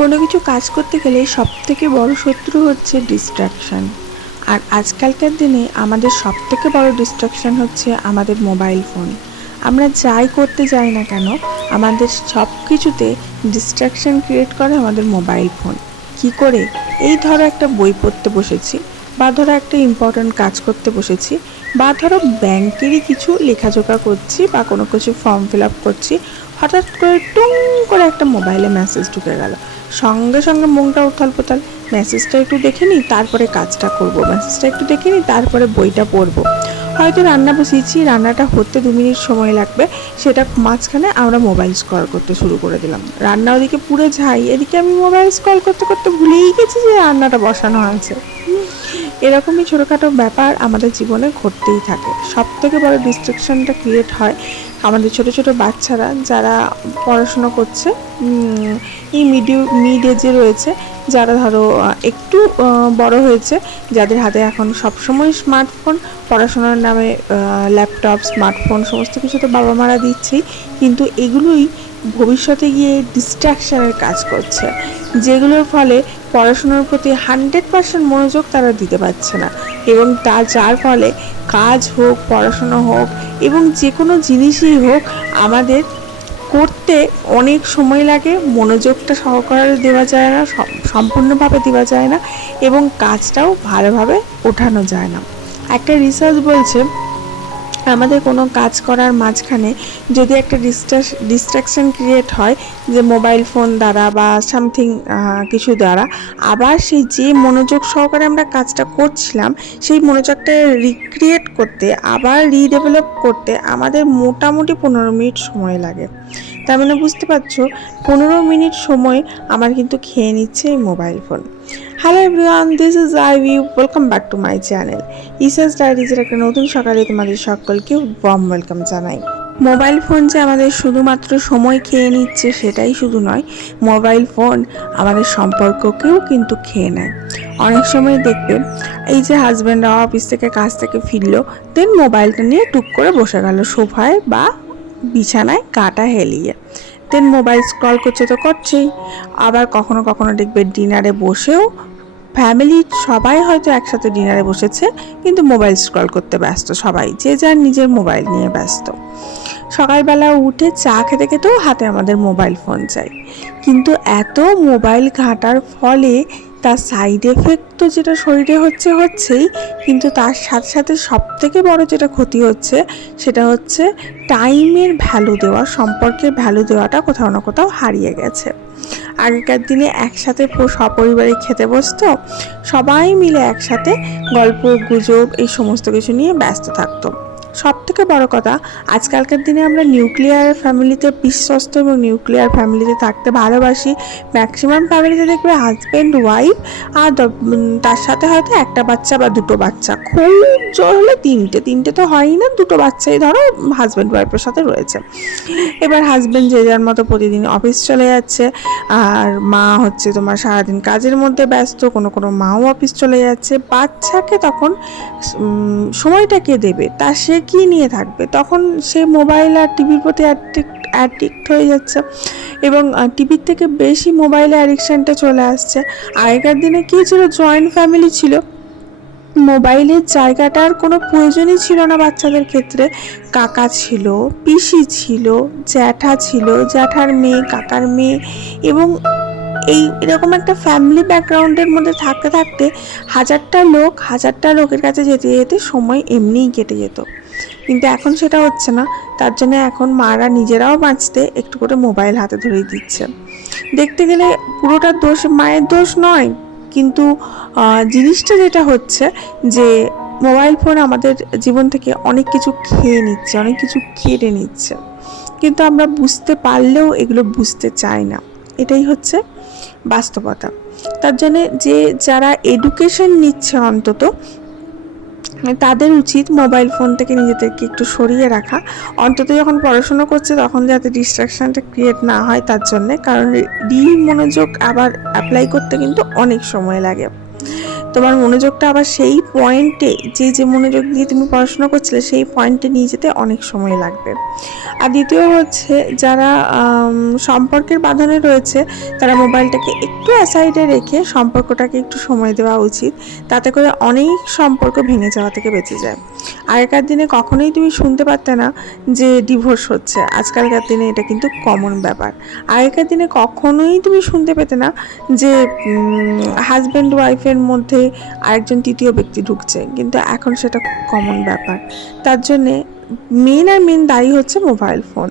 কোনো কিছু কাজ করতে গেলে সব থেকে বড় শত্রু হচ্ছে ডিস্ট্রাকশান আর আজকালকার দিনে আমাদের সব থেকে বড় ডিস্ট্রাকশান হচ্ছে আমাদের মোবাইল ফোন আমরা যাই করতে যাই না কেন, আমাদের সব কিছুতে ডিস্ট্রাকশান ক্রিয়েট করে আমাদের মোবাইল ফোন কি করে? এই ধরো একটা বই পড়তে বসেছি, বা ধরো একটা ইম্পর্ট্যান্ট কাজ করতে বসেছি, বা ধরো ব্যাংকেরই কিছু লেখাজোখা করছি, বা কোনো কিছু ফর্ম ফিল আপ করছি, হঠাৎ করে টুং করে একটা মোবাইলে মেসেজ ঢুকে গেল। সঙ্গে সঙ্গে মনটা উথাল পোতাল মেসেজটা একটু দেখে নিই, তারপরে কাজটা করব। মেসেজটা একটু দেখে নিই, তারপরে বইটা পড়ব। হয়তো রান্না বসিয়েছি, রান্নাটা হতে দু মিনিট সময় লাগবে। সেটা মাঝখানে আমরা মোবাইল স্ক্রল করতে শুরু করে দিলাম। রান্না ওদিকে পুরো ঝাই। এদিকে আমি মোবাইল স্ক্রল করতে করতে ভুলেই গেছি যে রান্নাটা বসানো আছে এরকমই ছোটোখাটো ব্যাপার আমাদের জীবনে ঘটতেই থাকে। সব থেকে বড় ডিস্ট্রাকশনটা ক্রিয়েট হয় আমাদের ছোট ছোট বাচ্চারা যারা পড়াশুনো করছে এই মিডিও মিড এজে রয়েছে, যারা ধরো একটু বড় হয়েছে, যাদের হাতে এখন সবসময় স্মার্টফোন পড়াশোনার নামে ল্যাপটপ স্মার্টফোন সমস্ত কিছু তো বাবা মারা দিচ্ছেই, কিন্তু এগুলোই ভবিষ্যতে গিয়ে ডিস্ট্রাকশনের কাজ করছে, যেগুলোর ফলে পড়াশোনার প্রতি হান্ড্রেড পার্সেন্ট মনোযোগ তারা দিতে পারছে না এবং তা যার ফলে কাজ হোক, পড়াশোনা হোক এবং যে কোনো জিনিসই হোক আমাদের করতে অনেক সময় লাগে, মনোযোগটা সহকারে দেওয়া যায় না সম্পূর্ণভাবে দেওয়া যায় না এবং কাজটাও ভালোভাবে ওঠানো যায় না। একটা রিসার্চ বলছে আমাদের কোনো কাজ করার মাঝখানে যদি একটা ডিস্ট্রাকশন ক্রিয়েট হয়, যে মোবাইল ফোন দ্বারা বা সামথিং কিছু দ্বারা, আবার সেই যে মনোযোগ সহকারে আমরা কাজটা করছিলাম, সেই মনোযোগটা রিক্রিয়েট করতে, আবার রিডেভেলপ করতে আমাদের মোটামুটি পনেরো মিনিট সময় লাগে। তার মানে বুঝতে পারছ, পনেরো মিনিট সময় আমার কিন্তু খেয়ে নিচ্ছে এই mobile phone hello everyone this is I view welcome back to my channel ইসাস ডায়েরিজের একটা নতুন সকালে তোমাদের সকলকে ওয়ার্ম ওয়েলকাম জানাই। মোবাইল ফোন যে আমাদের শুধুমাত্র সময় খেয়ে নিচ্ছে সেটাই শুধু নয় মোবাইল ফোন আমাদের সম্পর্ককেও কিন্তু খেয়ে নেয়। অনেক সময় দেখবে, এই যে হাজব্যান্ডরা অফিস থেকে, কাজ থেকে ফিরলো দেন মোবাইলটা নিয়ে টুক করে বসে গেল, সোফায় বা বিছানায় কাটা হেলিয়ে। দেন মোবাইল স্ক্রল করছে তো করছেই। আবার কখনো কখনো দেখবে ডিনারে বসেও ফ্যামিলির সবাই হয়তো একসাথে ডিনারে বসেছে, কিন্তু মোবাইল স্ক্রল করতে ব্যস্ত সবাই, যে যার নিজের মোবাইল নিয়ে ব্যস্ত। সকালবেলা উঠে চা খেতে খেতেও হাতে আমাদের মোবাইল ফোন চাই। কিন্তু এত মোবাইল ঘাঁটার ফলে তার সাইড এফেক্ট তো যেটা শরীরে হচ্ছে, হচ্ছেই, কিন্তু তার সাথে সাথে সব থেকে বড় যেটা ক্ষতি হচ্ছে, সেটা হচ্ছে টাইমের ভ্যালু দেওয়া, সম্পর্কের ভ্যালু দেওয়াটা কোথাও না কোথাও হারিয়ে গেছে। আগেকার দিনে একসাথে সপরিবারে খেতে বসতো, সবাই মিলে একসাথে গল্প, গুজব এই সমস্ত কিছু নিয়ে ব্যস্ত থাকতো। সব থেকে বড় কথা, আজকালকার দিনে আমরা নিউক্লিয়ার ফ্যামিলিতে বিশ্বস্ত এবং নিউক্লিয়ার ফ্যামিলিতে থাকতে ভালোবাসি। ম্যাক্সিমাম ফ্যামিলিতে দেখবে হাজব্যান্ড ওয়াইফ আর তার সাথে হয়তো একটা বাচ্চা বা দুটো বাচ্চা। খুব জোর হলে তিনটে। তিনটে তো হয়ই না, দুটো বাচ্চাই ধরো হাজব্যান্ড ওয়াইফের সাথে রয়েছে। এবার হাজব্যান্ড যে যার মতো প্রতিদিন অফিস চলে যাচ্ছে, আর মা হচ্ছে তোমার সারাদিন কাজের মধ্যে ব্যস্ত, কোনো কোনো মাও অফিস চলে যাচ্ছে, বাচ্চাকে তখন সময়টা কে দেবে? তা সে কি নিয়ে থাকবে? তখন সে মোবাইল আর টিভির প্রতি অ্যাডিক্ট অ্যাডিক্ট হয়ে যাচ্ছে। এবং টিভির থেকে বেশি মোবাইলে অ্যাডিকশানটা চলে আসছে। আগেকার দিনে কী ছিল? জয়েন্ট ফ্যামিলি ছিল। মোবাইলের জায়গাটার কোনো প্রয়োজনই ছিল না বাচ্চাদের ক্ষেত্রে। কাকা ছিল, পিসি ছিল, জ্যাঠা ছিল, জ্যাঠার মেয়ে, কাকার মেয়ে এবং এই এরকম একটা ফ্যামিলি ব্যাকগ্রাউন্ডের মধ্যে থাকতে থাকতে হাজারটা লোক, হাজারটা লোকের কাছে যেতে যেতে সময় এমনিই কেটে যেত। কিন্তু এখন সেটা হচ্ছে না। তার জন্য এখন মারা নিজেরাও বাঁচতে একটু করে মোবাইল হাতে ধরিয়ে দিচ্ছে। দেখতে গেলে পুরোটা দোষ মায়ের দোষ নয়, কিন্তু জিনিসটা যেটা হচ্ছে যে মোবাইল ফোন আমাদের জীবন থেকে অনেক কিছু খেয়ে নিচ্ছে, অনেক কিছু কেড়ে নিচ্ছে। কিন্তু আমরা বুঝতে পারলেও এগুলো বুঝতে চাই না। এটাই হচ্ছে বাস্তবতা। তার জন্যে যে যারা এডুকেশন নিচ্ছে অন্তত তাদের উচিত মোবাইল ফোন থেকে নিজেদেরকে একটু সরিয়ে রাখা। অন্তত যখন পড়াশুনো করছে তখন যাতে ডিস্ট্রাকশনটা ক্রিয়েট না হয় তার জন্যে। কারণ রি মনোযোগ আবার অ্যাপ্লাই করতে কিন্তু অনেক সময় লাগে। তোমার মনোযোগটা আবার সেই পয়েন্টে যে যে মনোযোগ দিয়ে তুমি পড়াশোনা করছিলে, সেই পয়েন্টে নিয়ে যেতে অনেক সময় লাগবে। আর দ্বিতীয় হচ্ছে যারা সম্পর্কের বাঁধনে রয়েছে, তারা মোবাইলটাকে একটু অ্যাসাইডে রেখে সম্পর্কটাকে একটু সময় দেওয়া উচিত। তাতে করে অনেক সম্পর্ক ভেঙে যাওয়া থেকে বেঁচে যায়। আগেকার দিনে কখনোই তুমি শুনতে পারতে না যে ডিভোর্স হচ্ছে। আজকালকার দিনে এটা কিন্তু কমন ব্যাপার। আগেকার দিনে কখনোই তুমি শুনতে পেতে না যে হাজব্যান্ড ওয়াইফের মধ্যে আরেকজন তৃতীয় ব্যক্তি ঢুকছে, কিন্তু এখন সেটা কমন ব্যাপার। তার জন্যে মেন আর মেন দায়ী হচ্ছে মোবাইল ফোন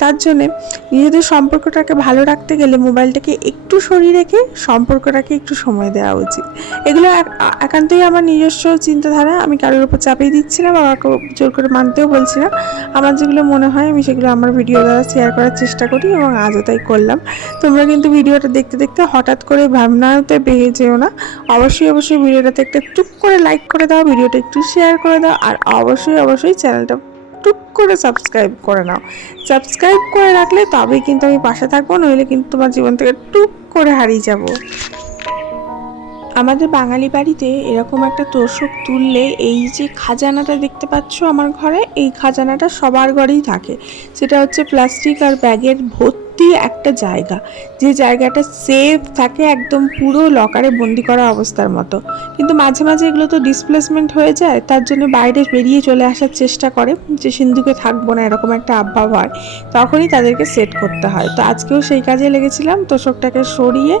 তার জন্যে নিজেদের সম্পর্কটাকে ভালো রাখতে গেলে মোবাইলটাকে একটু সরিয়ে রেখে সম্পর্কটাকে একটু সময় দেওয়া উচিত। এগুলো এক- একান্তই আমার নিজস্ব চিন্তাধারা, আমি কারোর উপর চাপিয়ে দিচ্ছি না, বা জোর করে মানতেও বলছি না। আমার যেগুলো মনে হয়, আমি সেগুলো আমার ভিডিও দ্বারা শেয়ার করার চেষ্টা করি এবং আজও তাই করলাম। তোমরা কিন্তু ভিডিওটা দেখতে দেখতে হঠাৎ করে ভাবনাতে বেয়ে যেও না। অবশ্যই অবশ্যই ভিডিওটাতে একটা টুক করে লাইক করে দাও, ভিডিওটা একটু শেয়ার করে দাও, আর অবশ্যই অবশ্যই চ্যানেলটা টুক করে সাবস্ক্রাইব করে নাও। সাবস্ক্রাইব করে রাখলে তবেই কিন্তু আমি পাশে থাকব, নইলে কিন্তু তোমার জীবন থেকে টুক করে হারিয়ে যাব। আমাদের বাঙালি বাড়িতে এরকম একটা তোষক তুললে এই যে খাজানাটা দেখতে পাচ্ছ আমার ঘরে, এই খাজানাটা সবার ঘরেই থাকে। সেটা হচ্ছে প্লাস্টিক আর ব্যাগের ভর্তি একটা জায়গা। যে জায়গাটা সেফ থাকে একদম পুরো লকারে বন্দি করা অবস্থার মতো। কিন্তু মাঝে মাঝে এগুলো তো ডিসপ্লেসমেন্ট হয়ে যায়, তার জন্য বাইরে বেরিয়ে চলে আসার চেষ্টা করে যে সিন্ধুকে থাকব না এরকম একটা আবহাওয়া হয় তখনই তাদেরকে সেট করতে হয়। তো আজকেও সেই কাজে লেগেছিলাম, তোষকটাকে সরিয়ে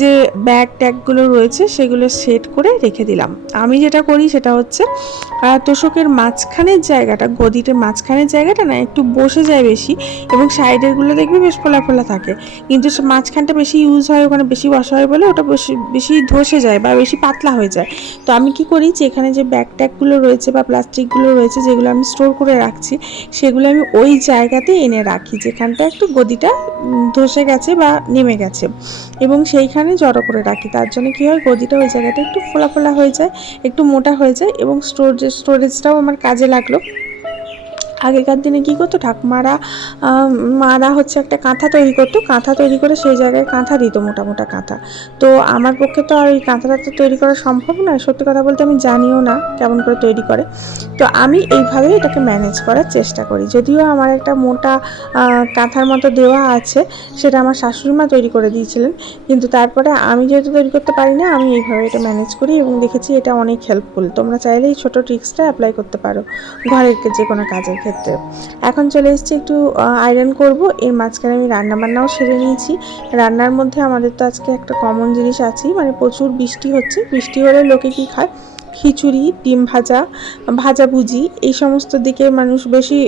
যে ব্যাগ ট্যাগগুলো রয়েছে সেগুলো সেট করে রেখে দিলাম। আমি যেটা করি সেটা হচ্ছে তোষকের মাঝখানের জায়গাটা গদিটের মাঝখানের জায়গাটা না একটু বসে যায় বেশি এবং সাইডেরগুলো দেখবি বেশ ফোলা ফোলা থাকে। কিন্তু মাঝখানটা বেশি ইউজ হয়, ওখানে বেশি বসা হয় বলে ওটা বেশি বেশি ধসে যায় বা বেশি পাতলা হয়ে যায়। তো আমি কি করি যে এখানে যে ব্যাগ ট্যাগগুলো রয়েছে বা প্লাস্টিকগুলো রয়েছে যেগুলো আমি স্টোর করে রাখছি, সেগুলো আমি ওই জায়গাতে এনে রাখি যেখানটা একটু গদিটা ধসে গেছে বা নেমে গেছে। এবং সেইখানে জড়ো করে রাখি। তার জন্য কী হয়, গদিটা ওই জায়গাটা একটু ফোলা ফোলা হয়ে যায়, একটু মোটা হয়ে যায় এবং স্টোরেজ স্টোরেজটাও আমার কাজে লাগল। আগেকার দিনে কী করতো? ঠাকুমারা মারা হচ্ছে একটা কাঁথা তৈরি করতো। কাঁথা তৈরি করে সেই জায়গায় কাঁথা দিত, মোটা মোটা কাঁথা। তো আমার পক্ষে তো আর ওই কাঁথাটা তো তৈরি করা সম্ভব নয়। সত্যি কথা বলতে আমি জানিও না কেমন করে তৈরি করে। তো আমি এইভাবেই এটাকে ম্যানেজ করার চেষ্টা করি। যদিও আমার একটা মোটা কাঁথার মতো দেওয়া আছে, সেটা আমার শাশুড়ি মা তৈরি করে দিয়েছিলেন। কিন্তু তারপরে আমি যেহেতু তৈরি করতে পারি না, আমি এইভাবে এটা ম্যানেজ করি এবং দেখেছি এটা অনেক হেল্পফুল তোমরা চাইলে এই ছোটো ট্রিক্সটা অ্যাপ্লাই করতে পারো। ঘরের যে কোনো কাজের ক্ষেত্রে। এখন চলে এসেছি একটু আয়রন করব। এর মাঝখানে আমি রান্না বান্নাও সেরে নিয়েছি। রান্নার মধ্যে আমাদের তো আজকে একটা কমন জিনিস আছেই মানে প্রচুর বৃষ্টি হচ্ছে। বৃষ্টি হলে লোকে কি খায়? খিচুড়ি, ডিম ভাজা ভাজাভুজি এই সমস্ত দিকে মানুষ বেশি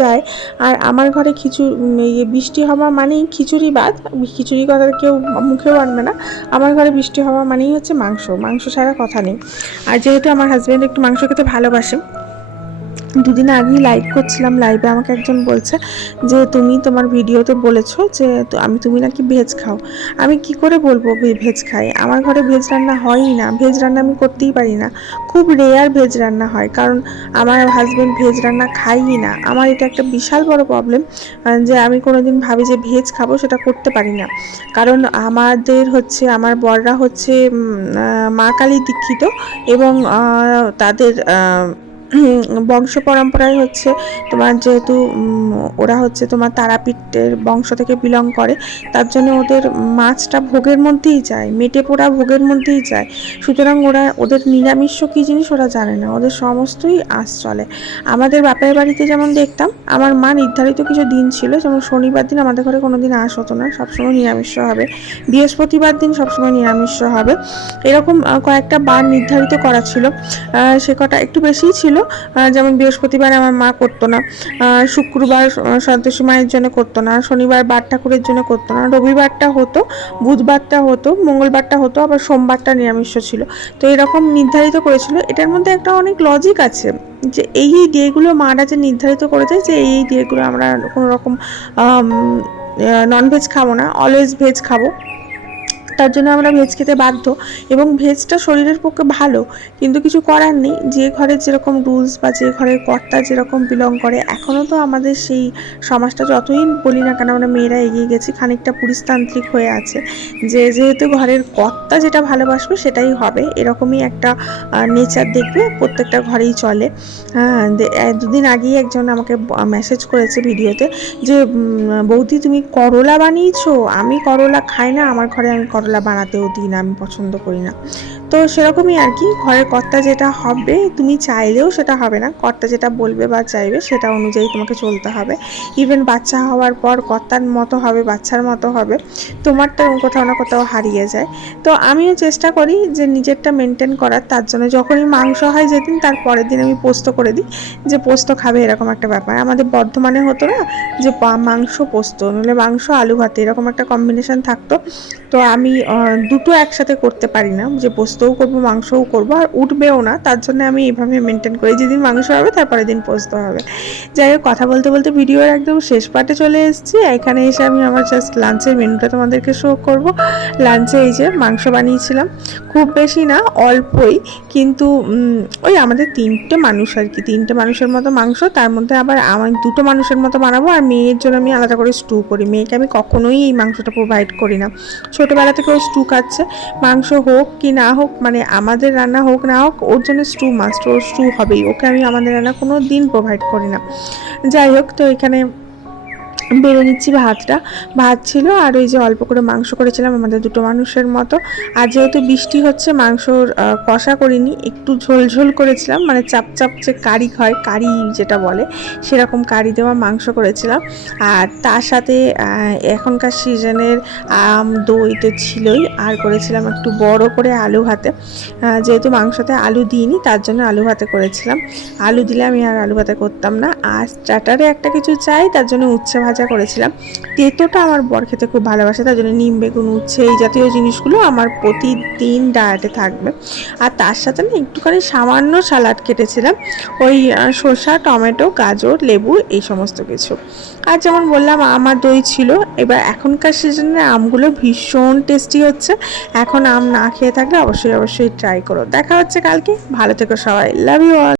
যায়। আর আমার ঘরে খিচুড়ি বৃষ্টি হওয়া মানেই খিচুড়ি বাদ খিচুড়ি কথা কেউ মুখেও আনবে না। আমার ঘরে বৃষ্টি হওয়া মানেই হচ্ছে মাংস। মাংস ছাড়া কথা নেই। আর যেহেতু আমার হাজব্যান্ড একটু মাংস খেতে ভালোবাসে দুদিন আগেই লাইভ করছিলাম লাইভে আমাকে একজন বলছে যে, তুমি তোমার ভিডিওতে বলেছ যে আমি, তুমি নাকি ভেজ খাও। আমি কি করে বলব ভেজ খাই? আমার ঘরে ভেজ রান্না হয়ই না। ভেজ রান্না আমি করতেই পারি না। খুব রেয়ার ভেজ রান্না হয়, কারণ আমার হাজব্যান্ড ভেজ রান্না খাইই না। আমার এটা একটা বিশাল বড় প্রবলেম যে আমি কোনোদিন ভাবি যে ভেজ খাব সেটা করতে পারি না। কারণ আমাদের হচ্ছে, আমার বররা হচ্ছে মা কালী দীক্ষিত এবং তাদের বংশ পরম্পরায় হচ্ছে তোমার যেহেতু ওরা হচ্ছে তোমার তারাপীঠের বংশ থেকে বিলং করে, তার জন্য ওদের মাছটা ভোগের মধ্যেই যায়, মেটে পোড়া ভোগের মধ্যেই যায়। সুতরাং ওরা, ওদের নিরামিষ কী জিনিস ওরা জানে না, ওদের সমস্তই আঁশ চলে। আমাদের বাপের বাড়িতে যেমন দেখতাম, আমার মা নির্ধারিত কিছু দিন ছিল, যেমন শনিবার দিন আমাদের ঘরে কোনো দিন আঁশ হতো না, সবসময় নিরামিষ হবে। বৃহস্পতিবার দিন সবসময় নিরামিষ হবে। এরকম কয়েকটা বার নির্ধারিত করা ছিল। সে কটা একটু বেশিই ছিল যেমন বৃহস্পতিবার আমার মা করতো না শুক্রবার সন্তোষী মায়ের জন্য করতো না, শনিবার বার ঠাকুরের জন্য করতো না, রবিবারটা হতো, বুধবারটা হতো, মঙ্গলবারটা হতো, আবার সোমবারটা নিরামিষ ছিল। তো এরকম নির্ধারিত করেছিল। এটার মধ্যে একটা অনেক লজিক আছে যে এই এই ডেগুলো মারা যে নির্ধারিত করেছে যে এই এই ডেগুলো আমরা কোনো রকম ননভেজ খাব না অলওয়েজ ভেজ খাব। তার জন্য আমরা ভেজ খেতে বাধ্য এবং ভেজটা শরীরের পক্ষে ভালো, কিন্তু কিছু করার নেই। যে ঘরের যেরকম রুলস বা যে ঘরের কর্তা যেরকম বিলং করে এখনও তো আমাদের সেই সমাজটা যতই বলি না কেন আমরা মেয়েরা এগিয়ে গেছি, খানিকটা পুরুষতান্ত্রিক হয়ে আছে। যে যেহেতু ঘরের কর্তা যেটা ভালোবাসবে সেটাই হবে। এরকমই একটা নেচার দেখবে, প্রত্যেকটা ঘরেই চলে। হ্যাঁ দুদিন আগেই একজন আমাকে মেসেজ করেছে ভিডিওতে যে বৌদি তুমি করলা বানিয়েছো? আমি করলা খাই না, আমার ঘরে আমি করলা বানাতেও দিই না আমি পছন্দ করি না। তো সেরকমই আর কি, ঘরের কর্তা যেটা হবে, তুমি চাইলেও সেটা হবে না। কর্তা যেটা বলবে বা চাইবে সেটা অনুযায়ী তোমাকে চলতে হবে। ইভেন বাচ্চা হওয়ার পর কর্তার মতো হবে, বাচ্চার মতো হবে, তোমারটা কোথাও না কোথাও হারিয়ে যায়। তো আমিও চেষ্টা করি যে নিজেরটা মেনটেন করার, তার জন্য যখনই মাংস হয় যেদিন, তার পরের দিন আমি পোস্ত করে দিই, যে পোস্ত খাবে এরকম একটা ব্যাপার। আমাদের বর্ধমানে হতো না যে মাংস পোস্ত, নইলে মাংস, আলু ভাতে, এরকম একটা কম্বিনেশন থাকতো। তো আমি দুটো একসাথে করতে পারি না। যে পোস্তও করব, মাংসও করব, আর উঠবেও না। তার জন্য আমি এইভাবে মেনটেন করি। যেদিন মাংস হবে তারপরের দিন পোস্ত হবে। যাই হোক, কথা বলতে বলতে ভিডিওর একদম শেষ পার্টে চলে এসেছি। এখানে এসে আমি আমার জাস্ট লাঞ্চের মেনুটা তোমাদেরকে শো করব। লাঞ্চে এই যে মাংস বানিয়েছিলাম। খুব বেশি না, অল্পই। কিন্তু ওই আমাদের তিনটে মানুষ আর কি। তিনটে মানুষের মতো মাংস, তার মধ্যে আবার আমার দুটো মানুষের মতো বানাবো। আর মেয়ের জন্য আমি আলাদা করে স্টু করি। মেয়েকে আমি কখনোই এই মাংসটা প্রোভাইড করি না। ছোটোবেলা থেকে ও স্টু খাচ্ছে। মাংস হোক কি না হোক মানে আমাদের রান্না হোক না হোক, ওর জন্য স্টু মাস্ট ওর স্টু হবেই। ওকে আমি আমাদের রান্না কোনো দিন প্রোভাইড করি না। যাই হোক, তো এখানে বেড়ে নিচ্ছি ভাতটা। ভাত ছিল আর ওই যে অল্প করে মাংস করেছিলাম আমাদের দুটো মানুষের মতো। আর যেহেতু বৃষ্টি হচ্ছে, মাংসর কষা করিনি, একটু ঝোল ঝোল করেছিলাম মানে চাপ চাপ যে কারি হয়, কারি যেটা বলে, সেরকম কারি দেওয়া মাংস করেছিলাম। আর তার সাথে এখনকার সিজনের আম, দই তো ছিলই, আর করেছিলাম একটু বড় করে আলু ভাতে। যেহেতু মাংসতে আলু দিইনি, তার জন্য আলু ভাতে করেছিলাম। আলু দিলে আমি আর আলু ভাতে করতাম না। আর স্টার্টারে একটা কিছু চাই, তার জন্য উচ্ছে ভাজা করেছিলাম। তেতোটা আমার বর খেতে খুব ভালোবাসে, তার জন্য নিম, বেগুন, উচ্ছে, এই জাতীয় জিনিসগুলো আমার প্রতিদিন ডায়েটে থাকবে। আর তার সাথে না একটুখানি সামান্য সালাড কেটেছিলাম, ওই শসা টমেটো, গাজর, লেবু, এই সমস্ত কিছু। আর যেমন বললাম, আমার দই ছিল, এবার এখনকার সিজনে আমগুলো ভীষণ টেস্টি হচ্ছে। এখন আম না খেয়ে থাকলে অবশ্যই অবশ্যই ট্রাই করো। দেখা হচ্ছে কালকে। ভালো থেকো সবাই। Love you all